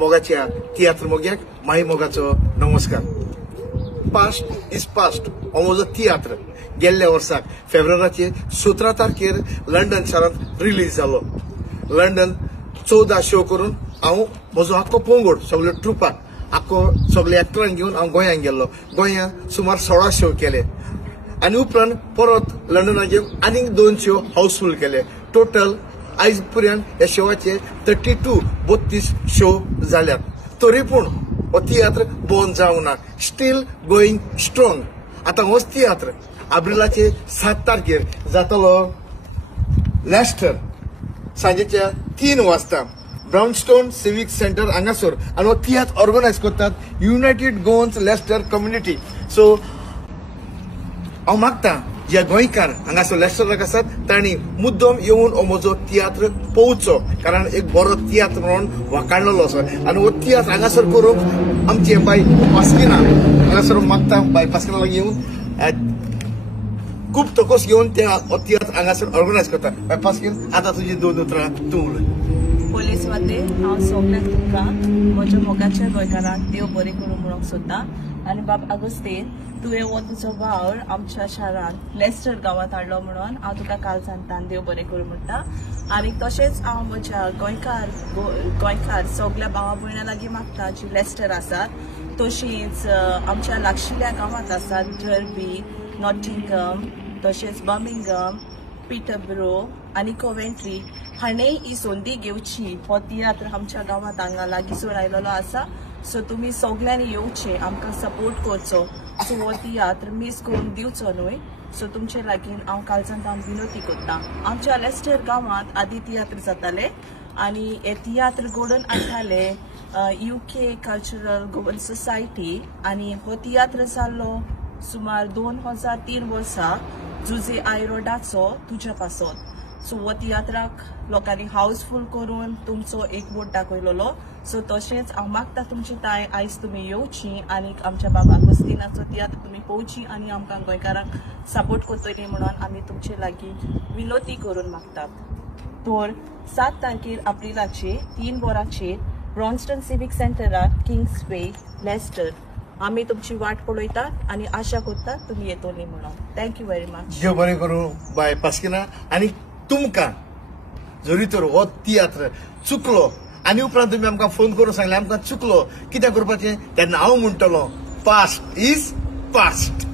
मोगाच्या तियात्र मोग्याक माही मोगाचो नमस्कार. पास्ट इज पास्ट हो म्हजो तियात्र गेल्ल्या वर्साक फेब्रुवारीचे 17 तारखेर लंडन शारांत रिलीज जालो. लंडन 14 शो करून हांव म्हजो आख्खो पोंगड सगळे ट्रुपाक आख्खो सगळे एक्टरांक घेवन हांव गोंयांत गेल्लो. गोंयांत सुमार 16 शो केले आनी उपरांत परत लंडनाचे आनीक 2 शो हाऊसफुल केले. टोटल आयज पर्यंत ह्या शोवाचे 32 शो जाल्यात. तरी पूण हो तियात्र बंद जावंक ना. Steel going strong. आता होच तियात्र एप्रिलाचे 7 तारखेर जातलो लेस्टर सांजेच्या 3 वाजता ब्राउनस्टोन सिविक सेंटर हांगासर. आनी हो तियात्र ऑर्गनायज करतात United Goans Leicester community. So हांव मागता जे गोंयकार हांगासर लेस्टराक आसात तांणी मुद्दम येवन हो म्हजो तियात्र पळोवचो, कारण एक बरो तियात्र म्हणून वकाणलेलो आसा. आनी हो तियात्र हांगासर करूंक आमचे बाय पास्किना हांगासर मागता. बाय पास्किना लागीं येवन खूब तकोस घेवन ते हो तियात्र हांगासर ऑर्गनायज करता. बाय पास्किन आतां तुजी 2 उतरां तूं उलय. पोलीस वाते हांव सगळ्यांक तुमकां म्हज्या मोगाच्या गोंयकारांक देव बरें करूं म्हणूंक सोदतां. आनी बाब आगोस्तीन तुवें हो तुजो भाव आमच्या शारांत लेस्टर गांवांत हाडलो म्हणून हांव तुका काल सांगता देव बरें करूं म्हणटा. आनी तशेंच हांव म्हज्या गोंयकार सगळ्या भावा भयणां लागीं मागता जी लेस्टर आसात, तशींच आमच्या लागशिल्ल्या गांवांत आसात डर्बी, नॉटिंगम, तशेंच बर्मिंगम, पीटरबरो आनी कोवेंट्री हाणेंय ही संदी घेवची. हो तियात्र आमच्या गांवांत हांगा लागींसर आयलेलो आसा. सो तुमी सगळ्यांनी येवचें, आमकां सपोर्ट करचो. सो हो तियात्र मिस करून दिवचो न्हय. सो तुमचे लागीं हांव कालचान विनंती करतां. आमच्या लेस्टर गांवांत आदी तियात्र जाताले आनी हे तियात्र घडोवन हाडटाले UK कल्चरल गोवन्स सोसायटी. आनी हो तियात्र जाल्लो सुमार 2003 वर्सा जुजे आय रोडाचो तुज्या पासत. सो हो तियात्राक लोकांनी हाऊसफुल करून तुमचो एक वोट दाखयलेलो. सो तशेंच हांव मागता तुमची ताय आयज तुमी येवची आनी आमच्या बाबा आगोस्तिनाचो तियात्र तुमी पळोवची आनी आमकां गोंयकारांक सपोर्ट करतली म्हणून आमी तुमचे लागीं विनंती करून मागतात. तर 7 तारखेर एप्रिलाचे 3 वरांचेर ब्राउनस्टोन सिविक सेंटरात किंग्स वे लेस्टर आमी तुमची वाट पळयतात आनी आशा करतात तुमी येतली म्हणून. Thank you very much. देव बरें करूं बाय पास्किना. आनी तुमकां जरी तर हो तियात्र चुकलो आनी उपरांत तुमी आमकां फोन करून सांगले आमकां चुकलो कितें करपाचें, तेन्ना हांव म्हणटलो पास्ट इज पास्ट.